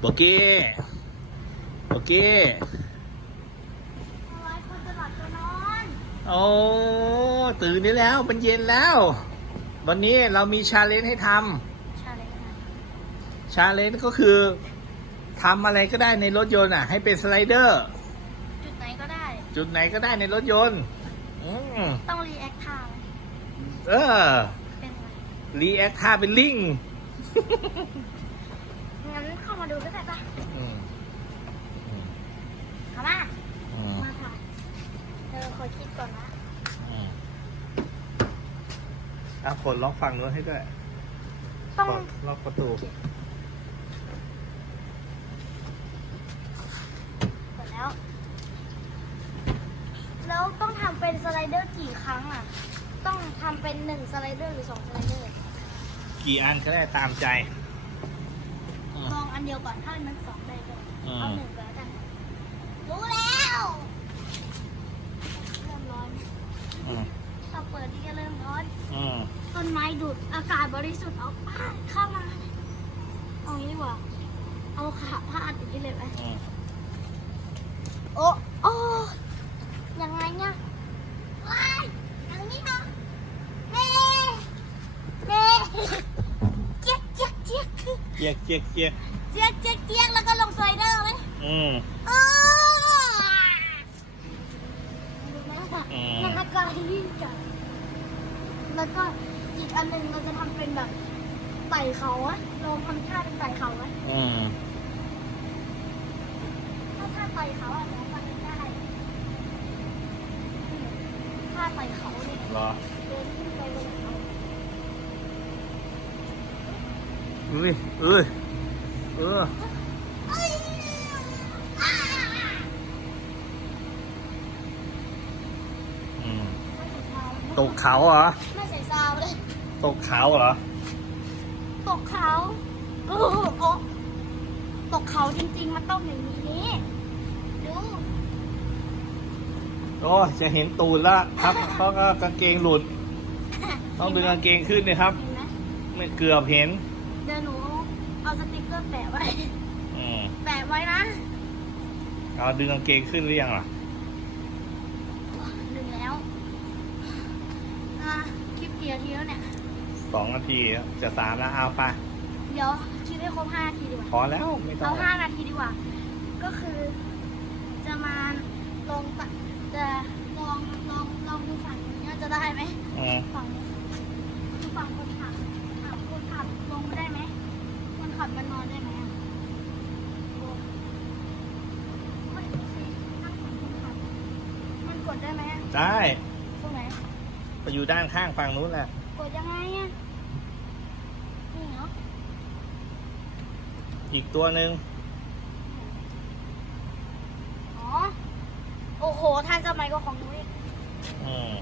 โบกี้โบกี้อะไรคนจะหลับจะนอนโอ้ตื่นได้แล้ว มันเย็นแล้ว วันนี้เรามีชาเลนจ์ให้ทชาเลนจ์นะำชาเลนจ์ก็คือทำอะไรก็ได้ในรถยนต์อะ ให้เป็นสไลเดอร์ จุดไหนก็ได้ จุดไหนก็ได้ในรถยนต์อืมต้องรีแอคท่าไหมเออ เป็นไงรีแอคท่าเป็นลิง งั้นเข้ามาดูก็ได้ปะอืมอืมเข้ามา อืมมาค่ะเธอขอคิดก่อนนะ อืมเอาคนล็อกฝั่งนู้นให้ด้วยต้อง กดล็อกประตูกดแล้ว แล้วต้องทำเป็นสไลเดอร์กี่ครั้งอะ ต้องทำเป็นหนึ่งสไลเดอร์หรือสองสไลเดอร์ กี่อันก็ได้ตามใจ อืมลองอันเดียวก่อนถ้ามันสองได้ก็อืมเอาหนึ่งไปแล้วกันรู้แล้วเริ่มร้อนอืมถ้าเปิดนี่ก็เริ่มร้อนอืมต้นไม้ดูดอากาศบริสุทธิ์ออกมาเข้ามาเอางี้ดีกว่าเอาขาพาดอย่างนี้เลยไหมอืมโอ้โอ้ยังไงเนี่ยว้ายอย่างนี้เนาะเน่เน่เจี๊ยกเจี๊ยกเจี๊ยกเจียกเจียกเจียก เจี๊ยกเจี๊ยกเจี๊ยกแล้วก็ลงสไลเดอร์ไหมอืมอ้าวดูนะอืมหน้ากายยิ่งจัดแล้วก็อีกอันหนึ่งเราจะทำเป็นแบบไต่เขาอะลองทำท่าเป็นไต่เขาไหมอืมถ้าท่าไต่เขาอะน้องทำได้ท่าไต่เขาเนี่ยเหรอเดินขึ้นไปบนเขาอุ้ยเอ้ย เออเอ้ยอ้าอืมไม่ใส่ซาวตกเขาเหรอ ไม่ใส่ซาวเลย ตกเขาเหรอ ตกเขาโอ้โหโอ้ตกเขาจริง ๆ มันต้องอย่างนี้ ดูโอ้จะเห็นตูนละครับ เพราะก็กางเกงหลุด ต้องดึงกางเกงขึ้นนะครับเห็นไหมไม่เกือบเห็น เดี๋ยวหนู เอาสติกเกอร์แปะไว้ อืมแปะไว้นะเอาดึงกางเกงขึ้นหรือยังล่ะดึงแล้วอะคลิปเกียร์ทีแล้วเนี่ย สองนาทีจะสามแล้วเอาไปเดี๋ยวคิดให้ครบ5นาทีดีกว่า พอแล้วไม่ต้อเอางห้านาทีดีกว่า ก็คือ จะมาลงปะจะลองลองลองดูฝั่งนี้ว่าจะได้ไหมอืมฝั่งนี้ดูฝั่งคนขับถามคนขับลงได้ไหมคนขับมันนอนได้ไหมอะโอ้ไม่สินั่งฝั่งคนขับมันก ดได้ไหมอะได้ตรงไหนไปอยู่ด้านข้างฝั่งนู้นแหละกดยังไงอะนี่เนาะอีกตัวหนึ่งอ๋อโอ้โหทันสมัยกว่าของหนูอีกอืม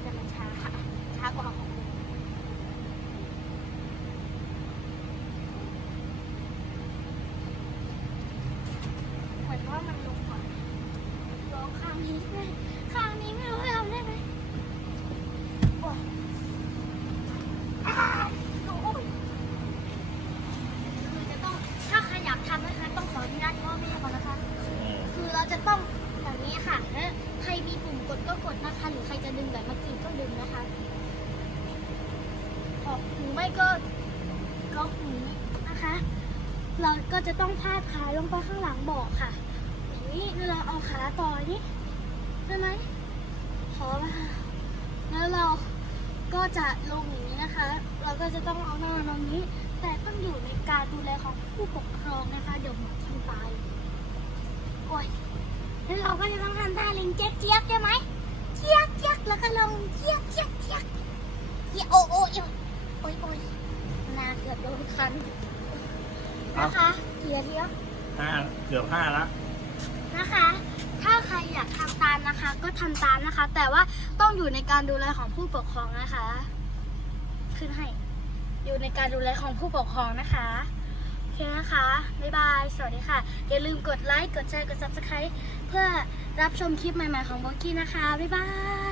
แต่มันช้าช้ากว่าของหนูเหมือนว่ามันลงก่อนลองข้างนี้ไหมข้างนี้ไม่รู้จะทำได้ไหมโอ้ยอ้าวโอ้ยคือจะต้องถ้าใครอยากทำนะคะต้องขออนุญาตพ่อแม่ก่อนนะคะ อืม คือ เราจะต้องแบบนี้ค่ะแล้วใครมีปุ่มกดก็กดนะคะ หรือใครจะดึงแบบเมื่อกี้ก็ดึงนะคะขอบหรือไม่ก็ก็อย่างนี้นะคะ เราก็จะต้องพาดขาลงไปข้างหลังเบาะค่ะอย่างนี้เวลาเอาขาต่อนี้ได้ไหมขอมาแล้วเราก็จะลงอย่างนี้นะคะ เราก็จะต้องเอาหน้าลงนี้ แต่ต้องอยู่ในการดูแลของผู้ปกครองนะคะ เดี๋ยวหมอทิมตายโอ้ย แล้วเราก็จะต้องทำท่าลิงเจ๊ยกเจี๊ยกใช่ไหมเจี๊ยกเจี๊ยกแล้วก็ลงเจี๊ยกเจี๊ยกเจี๊ยกเจี๊ยกโอ้โอ้ยโอ้ยโอ้ยหนาเกือบโดนคันนะคะเกียร์เดียวห้าเกือบห้าละนะคะ ถ้าใครอยากทำตามนะคะ ก็ทำตามนะคะ แต่ว่าต้องอยู่ในการดูแลของผู้ปกครองนะคะ ขึ้นให้ อยู่ในการดูแลของผู้ปกครองนะคะโอเค นะคะ บ๊ายบาย สวัสดีค่ะ อย่าลืมกดไลค์ กดแชร์ กด subscribe เพื่อรับชมคลิปใหม่ ๆ ของโบกี้นะคะ บ๊ายบาย